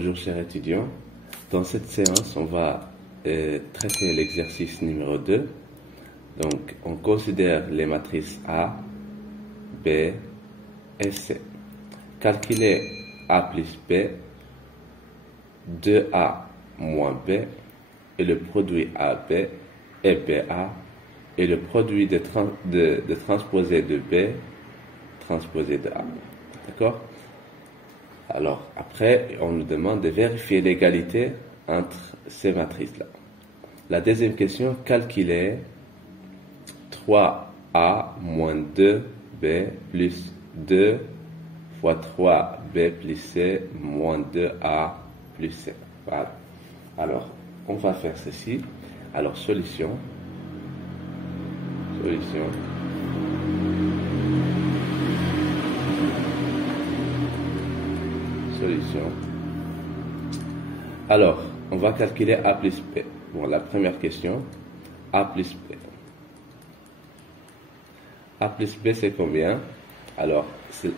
Bonjour chers étudiants, dans cette séance on va traiter l'exercice numéro 2. Donc on considère les matrices A, B et C. Calculer A plus B, 2A moins B et le produit AB et BA et le produit de transposé de B transposé de A. D'accord? Alors, après, on nous demande de vérifier l'égalité entre ces matrices-là. La deuxième question, calculer 3A moins 2B plus 2 fois 3B plus C moins 2A plus C. Voilà. Alors, on va faire ceci. Alors, solution. Alors, on va calculer A plus B. Bon, la première question, A plus B. A plus B, c'est combien? Alors,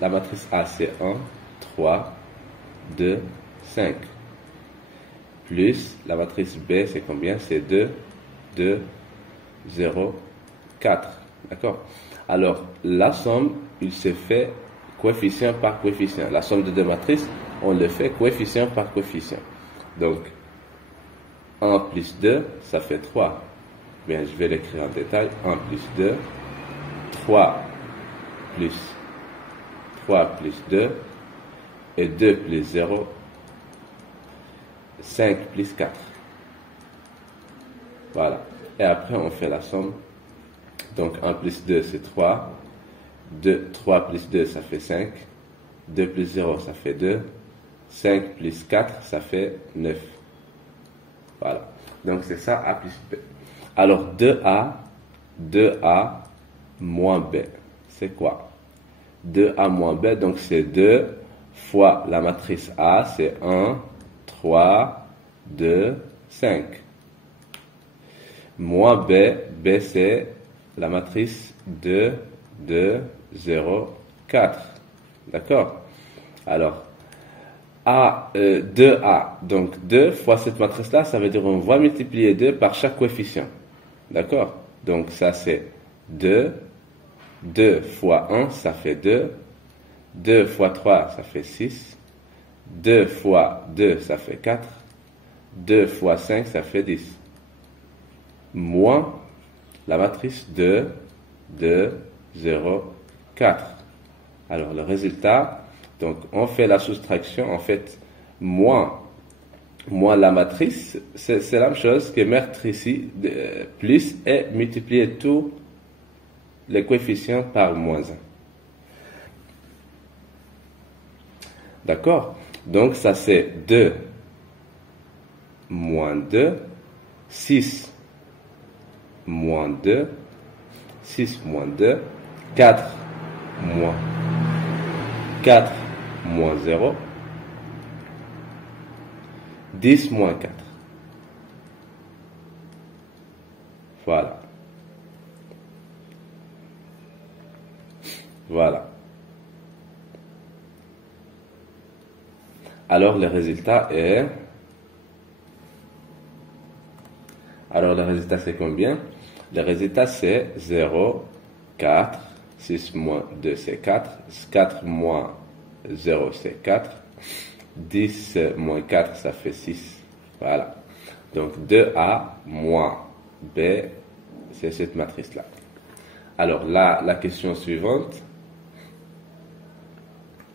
la matrice A, c'est 1, 3, 2, 5. Plus, la matrice B, c'est combien? C'est 2, 2, 0, 4. D'accord? Alors, la somme, il se fait coefficient par coefficient. La somme de deux matrices, on le fait coefficient par coefficient. Donc, 1 plus 2, ça fait 3. Bien, je vais l'écrire en détail. 1 plus 2, 3 plus 2, et 2 plus 0, 5 plus 4. Voilà. Et après, on fait la somme. Donc, 1 plus 2, c'est 3. 3 plus 2, ça fait 5. 2 plus 0, ça fait 2. 5 plus 4, ça fait 9. Voilà. Donc, c'est ça, A plus B. Alors, 2A moins B. C'est quoi? 2A moins B, donc c'est 2 fois la matrice A, c'est 1, 3, 2, 5. Moins B, B c'est la matrice 2, 2, 0, 4. D'accord? Alors, 2A, donc 2 fois cette matrice-là, ça veut dire on va multiplier 2 par chaque coefficient. D'accord? Donc ça c'est 2, 2 fois 1, ça fait 2, 2 fois 3, ça fait 6, 2 fois 2, ça fait 4, 2 fois 5, ça fait 10. Moins la matrice 2, 2, 0, 4. Alors le résultat, donc on fait la soustraction, en fait, moins la matrice, c'est la même chose que mettre ici, plus et multiplier tous les coefficients par moins 1. D'accord? Donc ça c'est 2 moins 2, 6 moins 2, 6 moins 2, 4 moins 0, 10 moins 4. Voilà. Voilà. Alors le résultat est... Alors le résultat c'est combien? Le résultat c'est 0, 4, 6 moins 2 c'est 4, 4 moins 0 c'est 4, 10 moins 4 ça fait 6. Voilà. Donc 2A moins B, c'est cette matrice-là. Alors la question suivante.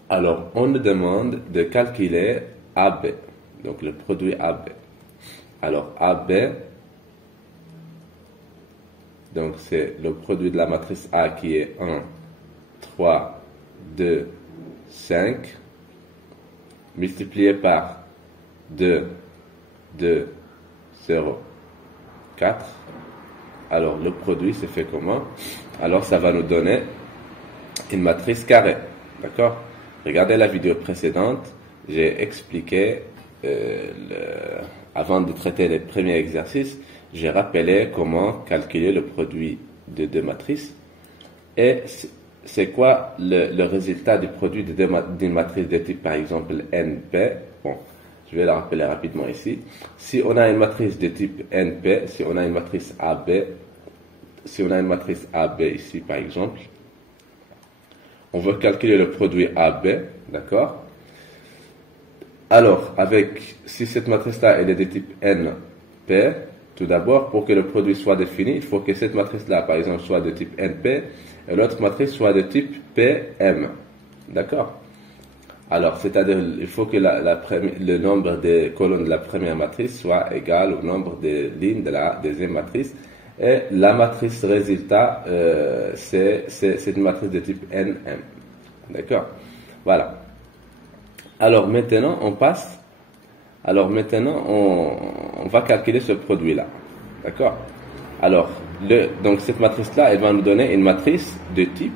Alors on nous demande de calculer AB, donc le produit AB. Alors AB, donc c'est le produit de la matrice A qui est 1, 3, 2, 5, multiplié par 2, 2, 0, 4. Alors le produit se fait comment? Alors ça va nous donner une matrice carrée. D'accord? Regardez la vidéo précédente, j'ai expliqué, avant de traiter les premiers exercices, j'ai rappelé comment calculer le produit de deux matrices. Et c'est quoi le résultat du produit d'une matrice de type, par exemple, NP? Bon, Je vais la rappeler rapidement ici. Si on a une matrice de type NP, si on a une matrice AB, si on a une matrice AB ici par exemple, on veut calculer le produit AB, d'accord? Alors, si cette matrice-là elle est de type NP, tout d'abord, pour que le produit soit défini, il faut que cette matrice-là, par exemple, soit de type NP et l'autre matrice soit de type PM. D'accord? Alors, c'est-à-dire, il faut que le nombre de colonnes de la première matrice soit égal au nombre de lignes de la deuxième matrice. Et la matrice résultat, c'est une matrice de type NM. D'accord? Voilà. Alors maintenant, on va calculer ce produit-là. D'accord? Alors, donc cette matrice-là, elle va nous donner une matrice de type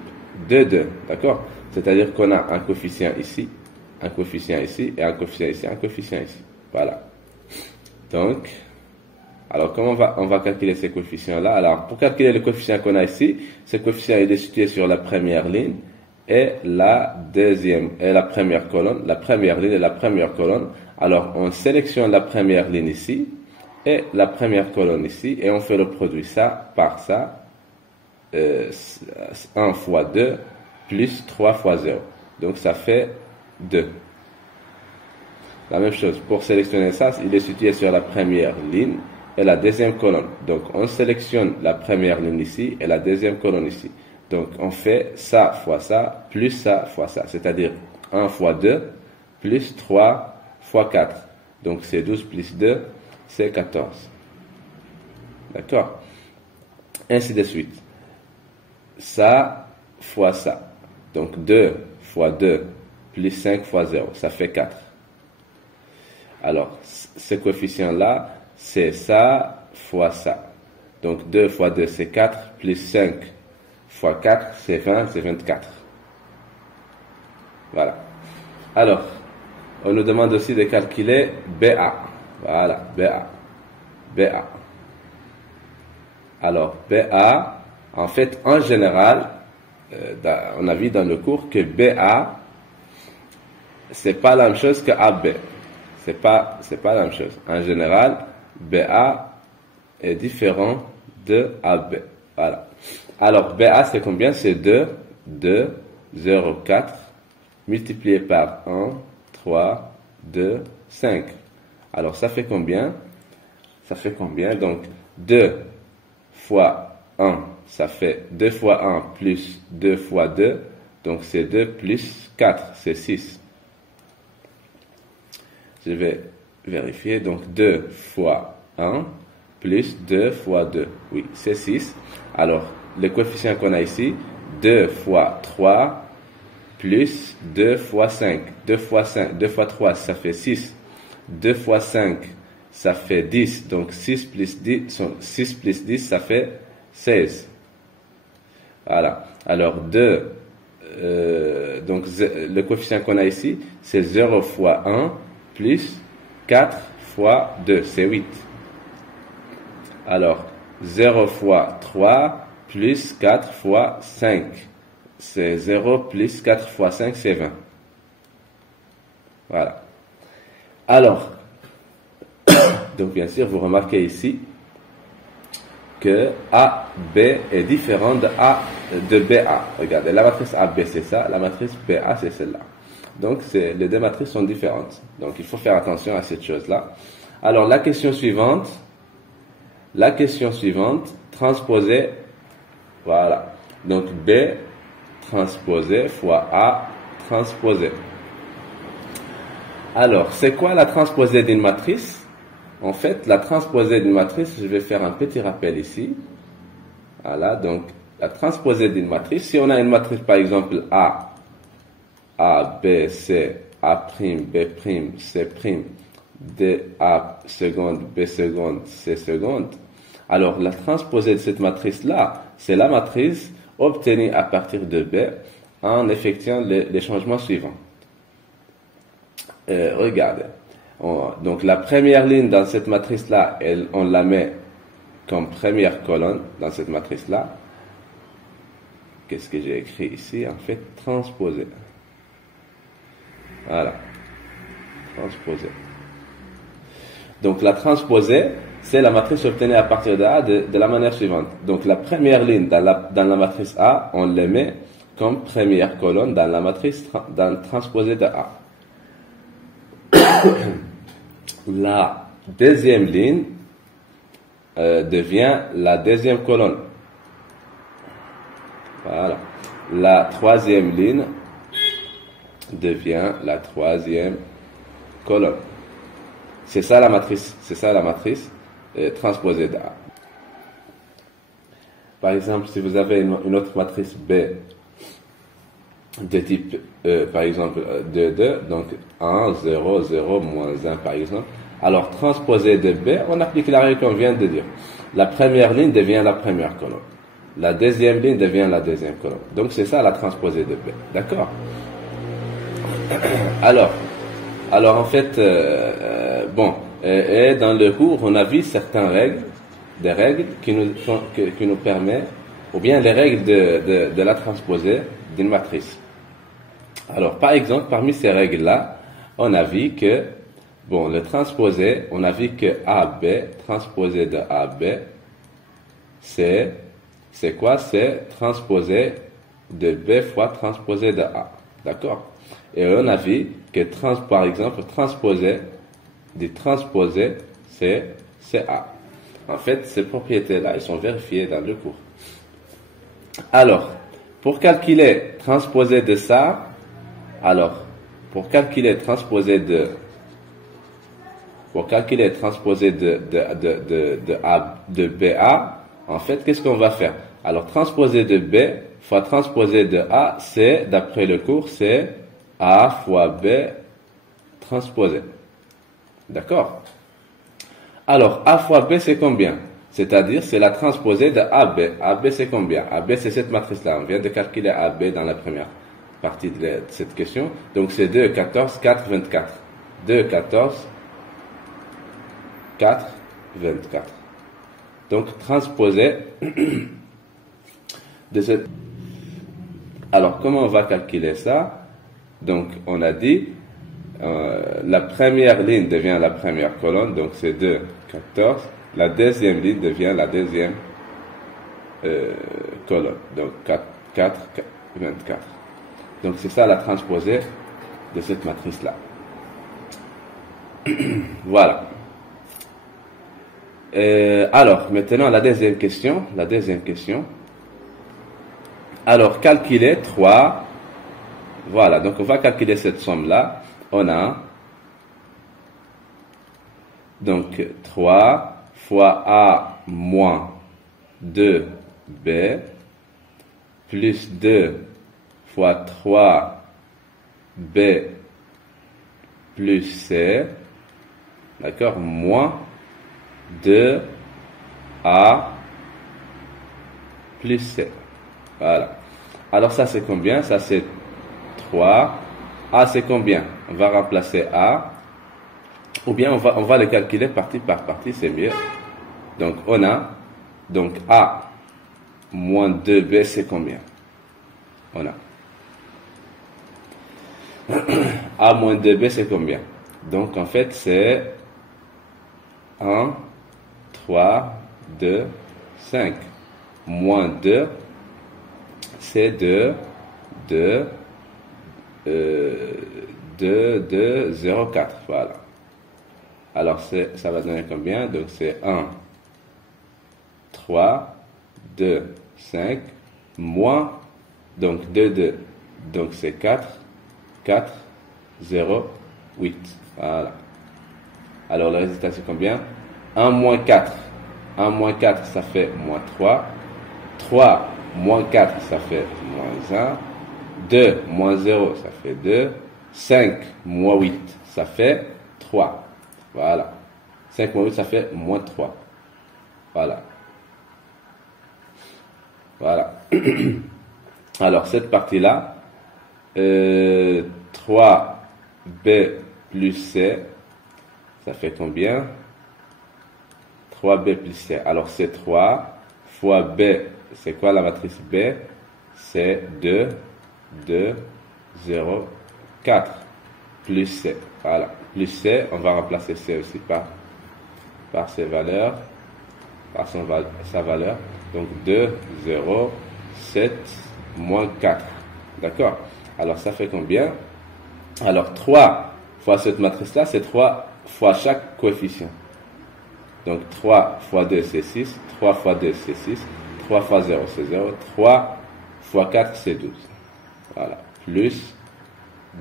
2,2. D'accord? C'est-à-dire qu'on a un coefficient ici, un coefficient ici, et un coefficient ici, un coefficient ici. Voilà. Donc, alors comment on va calculer ces coefficients-là? Alors, pour calculer le coefficient qu'on a ici, ce coefficient est situé sur la première ligne et la première colonne, la première ligne et la première colonne. Alors, on sélectionne la première ligne ici et la première colonne ici et on fait le produit ça par ça, 1 fois 2 plus 3 fois 0. Donc, ça fait 2. La même chose, pour sélectionner ça, il est situé sur la première ligne et la deuxième colonne. Donc, on sélectionne la première ligne ici et la deuxième colonne ici. Donc, on fait ça fois ça, plus ça fois ça. C'est-à-dire 1 fois 2, plus 3 fois 4. Donc, c'est 12 plus 2, c'est 14. D'accord? Ainsi de suite. Ça fois ça. Donc, 2 fois 2, plus 5 fois 0, ça fait 4. Alors, ce coefficient-là, c'est ça fois ça. Donc, 2 fois 2, c'est 4, plus 5 fois 4, c'est 20, c'est 24. Voilà. Alors, on nous demande aussi de calculer BA. Voilà, BA. BA. Alors, BA, en fait, en général, on a vu dans le cours que BA, c'est pas la même chose que AB. C'est pas la même chose. En général, BA est différent de AB. Voilà. Alors, BA, c'est combien? C'est 2, 0, 4, multiplié par 1, 3, 2, 5. Alors, ça fait combien? Ça fait combien? Donc, 2 fois 1, ça fait 2 fois 1 plus 2 fois 2. Donc, c'est 2 plus 4, c'est 6. Je vais vérifier. Donc, 2 fois 1 plus 2 fois 2. Oui, c'est 6. Alors, le coefficient qu'on a ici, 2 fois 3 plus 2 fois 5. 2 fois 5, 2 fois 3, ça fait 6. 2 fois 5, ça fait 10. Donc, 6 plus 10, ça fait 16. Voilà. Alors, donc, le coefficient qu'on a ici, c'est 0 fois 1 plus 4 fois 2, c'est 8. Alors, 0 fois 3 plus 4 fois 5, c'est 0 plus 4 fois 5, c'est 20. Voilà. Alors, donc bien sûr, vous remarquez ici que AB est différent de BA. Regardez, la matrice AB c'est ça, la matrice BA c'est celle-là. Donc, les deux matrices sont différentes. Donc, il faut faire attention à cette chose-là. Alors, la question suivante, transposer, voilà. Donc, B transposé fois A transposé. Alors, c'est quoi la transposée d'une matrice? En fait, la transposée d'une matrice, je vais faire un petit rappel ici. Voilà, donc, la transposée d'une matrice, si on a une matrice, par exemple, A, B, C, A', B', C', D, A seconde, B seconde, C seconde. Alors, la transposée de cette matrice-là, c'est la matrice obtenue à partir de B en effectuant les changements suivants. Regardez. Donc, la première ligne dans cette matrice-là, on la met comme première colonne dans cette matrice-là. Qu'est-ce que j'ai écrit ici? En fait, transposer. Voilà. Transposer. Donc la transposée, c'est la matrice obtenue à partir de A de la manière suivante. Donc la première ligne dans la matrice A, on le met comme première colonne dans la matrice transposée de A. La deuxième ligne devient la deuxième colonne. Voilà. La troisième ligne devient la troisième colonne. C'est ça la matrice transposée d'A. Par exemple, si vous avez une autre matrice B de type, par exemple, 2, 2, donc 1, 0, 0, moins 1, par exemple. Alors, transposé de B, on applique la règle qu'on vient de dire. La première ligne devient la première colonne. La deuxième ligne devient la deuxième colonne. Donc, c'est ça la transposée de B. D'accord? Alors, en fait, et dans le cours, on a vu certaines règles, des règles qui nous permettent, ou bien les règles de la transposée d'une matrice. Alors, par exemple, parmi ces règles-là, on a vu que, le transposé, on a vu que AB, transposé de AB, c'est quoi? C'est transposé de B fois transposé de A. D'accord? Et on a vu que, par exemple, transposé, c'est A. En fait, ces propriétés-là, elles sont vérifiées dans le cours. Alors, pour calculer transposé de ça, pour calculer transposé de BA, en fait, qu'est-ce qu'on va faire? Alors, transposé de B fois transposé de A, c'est, d'après le cours, c'est A fois B transposé. D'accord? Alors, A fois B, c'est combien? C'est-à-dire, c'est la transposée de AB. AB, c'est combien? AB, c'est cette matrice-là. On vient de calculer AB dans la première partie de cette question. Donc, c'est 2, 14, 4, 24. 2, 14, 4, 24. Donc, transposé de cette... Alors, comment on va calculer ça? Donc, on a dit, la première ligne devient la première colonne. Donc, c'est 2, 14. La deuxième ligne devient la deuxième colonne. Donc, 4, 24. Donc, c'est ça la transposée de cette matrice-là. Voilà. Alors, maintenant, la deuxième question. Alors, calculer 3. Voilà, donc on va calculer cette somme-là. On a donc 3 fois A moins 2B plus 2 fois 3B plus C, d'accord, moins 2A plus C. Voilà. Alors ça c'est combien? Ça c'est 3. A c'est combien? On va remplacer A. Ou bien on va le calculer partie par partie, c'est mieux. Donc on a, donc A moins 2B c'est combien? On a A moins 2B c'est combien? Donc en fait c'est 1, 3, 2, 5. Moins 2 c'est 2, 0, 4. Voilà. Alors, ça va donner combien? Donc, c'est 1, 3, 2, 5, moins, donc 2, 2. Donc, c'est 4, 4, 0, 8. Voilà. Alors, le résultat, c'est combien? 1 moins 4. 1 moins 4, ça fait moins 3. 3 moins 4, ça fait moins 1. 2 moins 0, ça fait 2. 5 moins 8, ça fait 3. Voilà. 5 moins 8, ça fait moins 3. Voilà. Voilà. Alors, cette partie-là, 3B plus C, ça fait combien? 3B plus C. Alors, c'est 3 fois B. C'est quoi la matrice B? C'est 2, 2, 0, 4. Plus C. Voilà. Plus C, on va remplacer C aussi par par ses valeurs, par sa valeur. Donc 2, 0, 7, moins 4. D'accord? Alors ça fait combien? Alors 3 fois cette matrice-là, c'est 3 fois chaque coefficient. Donc 3 fois 2, c'est 6. 3 fois 2, c'est 6. 3 fois 0, c'est 0. 3 fois 4, c'est 12. Voilà. Plus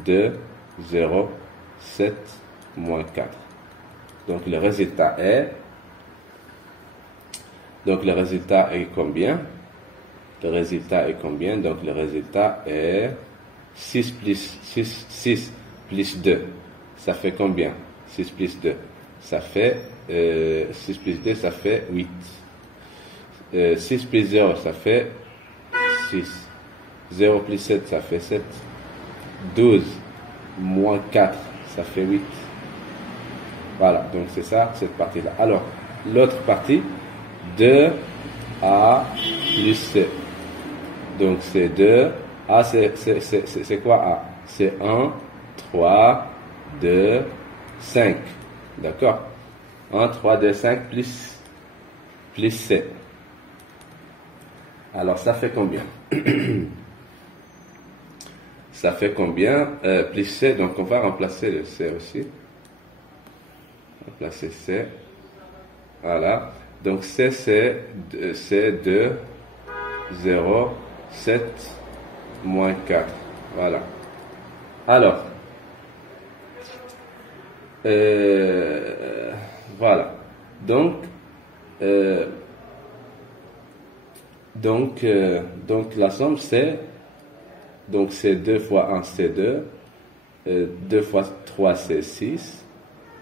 2, 0, 7, moins 4. Donc le résultat est... Donc le résultat est combien? Le résultat est combien? Donc le résultat est 6 plus 2. Ça fait combien? 6 plus 2. Ça fait 6 plus 2, ça fait 8. 6 plus 0, ça fait 6. 0 plus 7, ça fait 7. 12 moins 4, ça fait 8. Voilà, donc c'est ça, cette partie-là. Alors, l'autre partie, 2A plus C. Donc c'est 2. A, c'est quoi A? C'est 1, 3, 2, 5. D'accord? 1, 3, 2, 5 plus C. Alors ça fait combien? Ça fait combien? Plus C, donc on va remplacer le C aussi. Remplacer C. Voilà. Donc C, c'est 2, 0, 7, moins 4. Voilà. Alors, voilà. Donc la somme c'est, donc c'est 2 fois 1 c'est 2, 2 fois 3 c'est 6,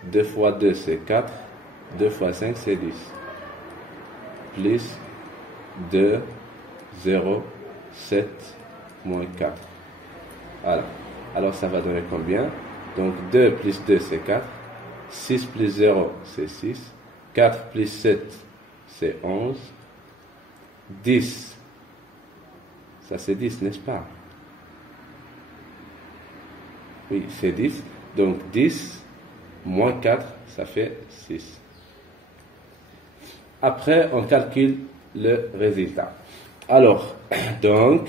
2 fois 2 c'est 4, 2 fois 5 c'est 10, plus 2, 0, 7, moins 4. Voilà. Alors ça va donner combien? Donc 2 plus 2 c'est 4, 6 plus 0 c'est 6, 4 plus 7 c'est 11, 10, ça c'est 10 n'est-ce pas? Oui, c'est 10, donc 10 moins 4 ça fait 6. Après on calcule le résultat. Alors, donc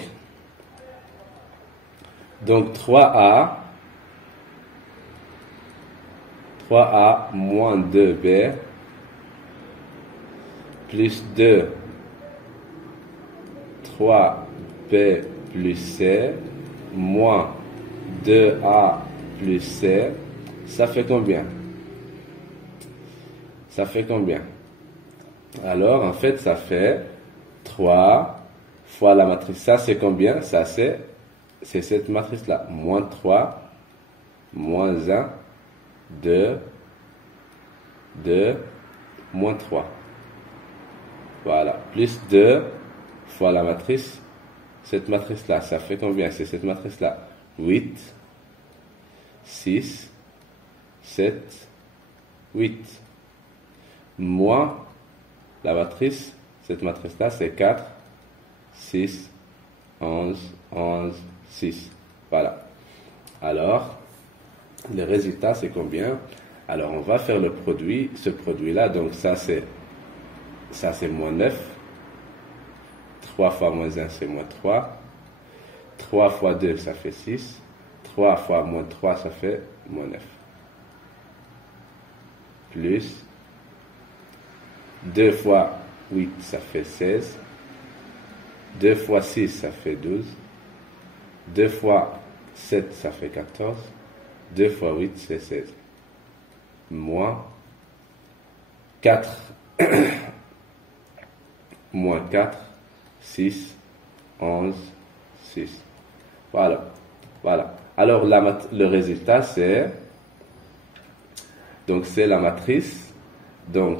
3A moins 2B plus 2 3B plus C moins 2A plus C, ça fait combien? Ça fait combien? Alors, en fait, ça fait 3 fois la matrice. Ça, c'est combien? Ça, c'est cette matrice-là. Moins 3, moins 1, 2, moins 3. Voilà. Plus 2 fois la matrice. Cette matrice-là, ça fait combien? C'est cette matrice-là. 8, 6, 7, 8. Moins la matrice, cette matrice-là, c'est 4, 6, 11, 6. Voilà. Alors, le résultat, c'est combien? Alors, on va faire le produit, ce produit-là. Donc, ça, c'est moins 9. 3 fois moins 1, c'est moins 3. 3 fois 2, ça fait 6. 3 fois moins 3, ça fait moins 9. Plus 2 fois 8, ça fait 16. 2 fois 6, ça fait 12. 2 fois 7, ça fait 14. 2 fois 8, c'est 16. Moins 4. Moins 4, 6, 11, 6. Voilà. Voilà. Alors, le résultat, c'est... Donc, c'est la matrice. Donc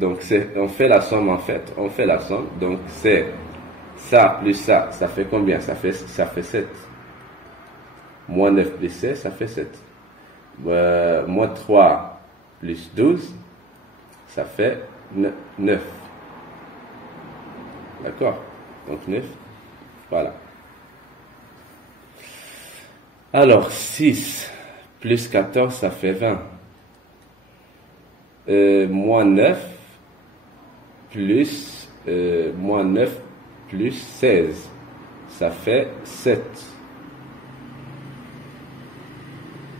on fait la somme, en fait. On fait la somme. Donc, c'est ça plus ça. Ça fait combien? Ça fait 7. Moins 9 plus 16, ça fait 7. Moins 3 plus 12, ça fait 9. D'accord? Donc 9. Voilà. Alors, 6 plus 14, ça fait 20. moins 9 plus moins 9 plus 16. Ça fait 7.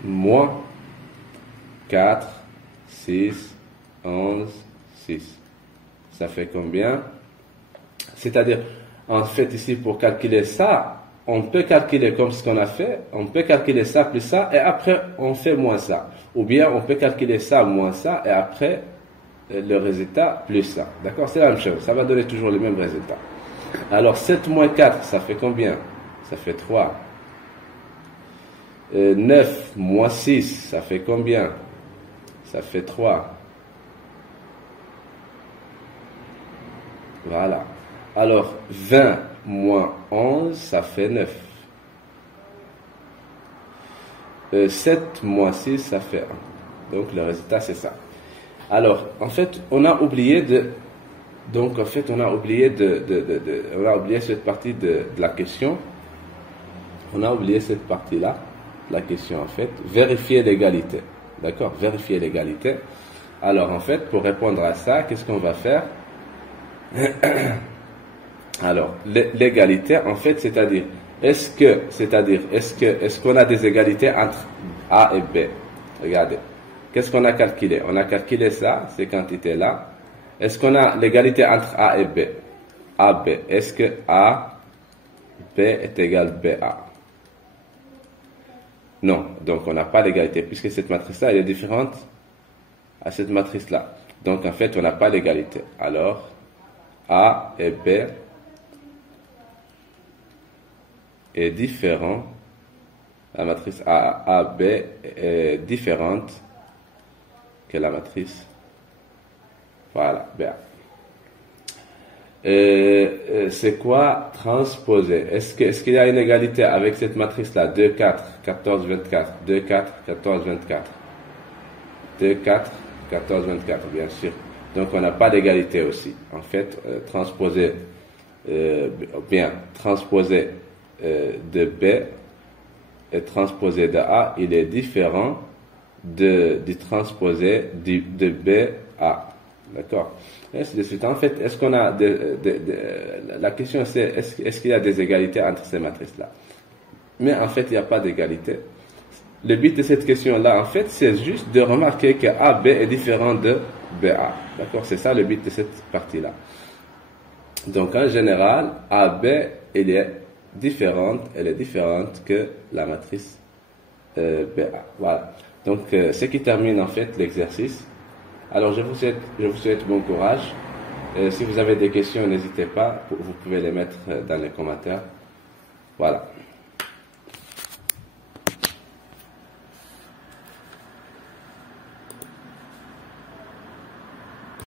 Moins 4, 6, 11, 6. Ça fait combien? C'est-à-dire, en fait, ici, pour calculer ça, on peut calculer comme ce qu'on a fait, on peut calculer ça plus ça, et après, on fait moins ça. Ou bien, on peut calculer ça moins ça, et après, le résultat plus ça. D'accord? C'est la même chose. Ça va donner toujours le même résultat. Alors, 7 moins 4, ça fait combien? Ça fait 3. 9 moins 6, ça fait combien? Ça fait 3. Voilà. Alors, 20 moins 11, ça fait 9. 7 moins 6, ça fait 1. Donc, le résultat, c'est ça. Alors, en fait, on a oublié on a oublié cette partie de la question. On a oublié cette partie-là, de la question, en fait. Vérifier l'égalité. D'accord? Vérifier l'égalité. Alors, en fait, pour répondre à ça, qu'est-ce qu'on va faire? Alors, l'égalité, en fait, c'est-à-dire, est-ce qu'on a des égalités entre A et B? Regardez. Qu'est-ce qu'on a calculé? On a calculé ça, ces quantités-là. Est-ce qu'on a l'égalité entre A et B? A, B. Est-ce que A, B est égal BA? Non. Donc, on n'a pas l'égalité, puisque cette matrice-là, elle est différente à cette matrice-là. Donc, en fait, on n'a pas l'égalité. Alors, A et B est différent. La matrice AB est différente que la matrice, voilà, BA. C'est quoi transposer? Est-ce qu'il y a une égalité avec cette matrice-là? 2, 4, 14, 24. 2, 4, 14, 24. 2, 4, 14, 24, bien sûr. Donc, on n'a pas d'égalité aussi. En fait, transposer de B et transposé de A, il est différent du transposé de B à. D'accord? Ainsi de suite. En fait, est-ce qu'on a la question c'est est-ce qu'il y a des égalités entre ces matrices-là? Mais en fait, il n'y a pas d'égalité. Le but de cette question-là, en fait, c'est juste de remarquer que AB est différent de BA. D'accord? C'est ça le but de cette partie-là. Donc, en général, AB, elle est différente que la matrice BA. Voilà. Donc, ce qui termine en fait l'exercice. Alors, je vous souhaite bon courage. Si vous avez des questions, n'hésitez pas. Vous pouvez les mettre dans les commentaires. Voilà.